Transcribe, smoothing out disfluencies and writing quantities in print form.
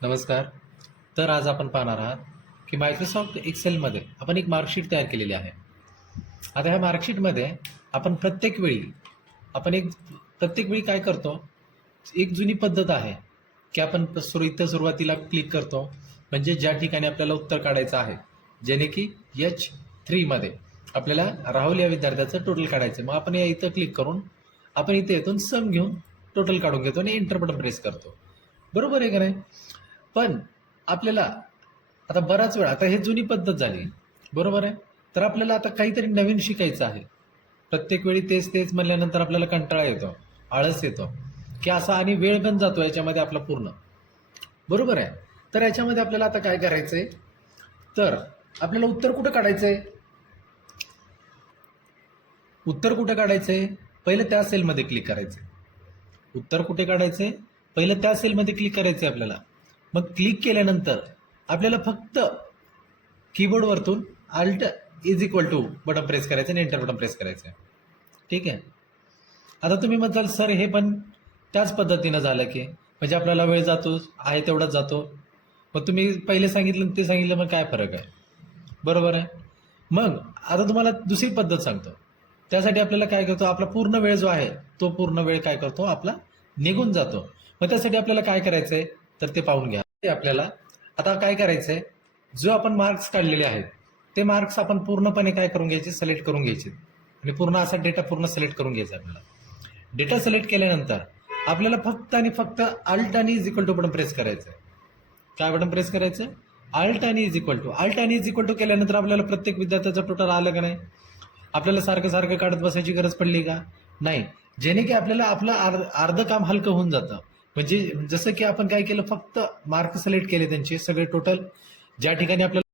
नमस्कार. तर आज आपण पाहणार आहात की मायक्रोसॉफ्ट एक्सेलमध्ये आपण एक मार्कशीट तयार केलेली आहे. आता ह्या मार्कशीटमध्ये आपण प्रत्येक वेळी काय करतो, एक जुनी पद्धत आहे की आपण इथं सुरुवातीला क्लिक करतो, म्हणजे ज्या ठिकाणी आपल्याला उत्तर काढायचं आहे, जेणे की H3 मध्ये आपल्याला राहुल या विद्यार्थ्याचं टोटल काढायचं. मग आपण या इथं क्लिक करून आपण इथे येथून सम घेऊन टोटल काढून घेतो आणि एंटर बटन प्रेस करतो. बरोबर आहे का नाही? पण आपल्याला आता बराच वेळ, आता हे जुनी पद्धत झाली, बरोबर आहे. तर आपल्याला आता काहीतरी नवीन शिकायचं आहे. प्रत्येक वेळी तेच तेच म्हणल्यानंतर आपल्याला कंटाळा येतो, आळस येतो की असा, आणि वेळ पण जातो याच्यामध्ये आपला पूर्ण. बरोबर आहे. तर याच्यामध्ये आपल्याला आता काय करायचंय, तर आपल्याला उत्तर कुठं काढायचंय, पहिलं त्या सेलमध्ये क्लिक करायचंय. उत्तर कुठे काढायचंय, पहिलं त्या सेलमध्ये क्लिक करायचंय आपल्याला. मग क्लिक केल्यानंतर आपल्याला फक्त कीबोर्डवरतून Alt = बटन प्रेस करायचं आणि एंटर बटन प्रेस करायचं. ठीक आहे. आता तुम्ही म्हणाल सर हे पण त्याच पद्धतीनं झालं की, म्हणजे आपल्याला वेळ जातो आहे तेवढाच जातो. मग तुम्ही पहिले सांगितलं ते सांगितलं, मग काय फरक आहे? बरोबर आहे. मग आता तुम्हाला दुसरी पद्धत सांगतो. त्यासाठी आपल्याला काय करतो, आपला पूर्ण वेळ जो आहे तो पूर्ण वेळ काय करतो आपला निघून जातो. मग त्यासाठी आपल्याला काय करायचंय तर ते पाहून घ्या. आपल्याला आता काय करायचंय, जो आपण मार्क्स काढलेले आहेत ते मार्क्स आपण पूर्णपणे काय करून घ्यायचे, सिलेक्ट करून घ्यायचे आणि पूर्ण असा डेटा पूर्ण सिलेक्ट करून घ्यायचा. आपल्याला डेटा सिलेक्ट केल्यानंतर आपल्याला फक्त आणि फक्त Alt आणि = बटन प्रेस करायचं. काय बटन प्रेस करायचं? Alt आणि = केल्यानंतर आपल्याला प्रत्येक विद्यार्थ्याचं टोटल आलं का नाही? आपल्याला सारखं सारखं काढत बसायची गरज पडली का? नाही. जेणे की आपल्याला आपलं अर्ध काम हलकं होऊन जातं. म्हणजे जसं की आपण काय केलं, फक्त मार्क सिलेक्ट केले त्यांचे सगळे टोटल, ज्या ठिकाणी आपल्याला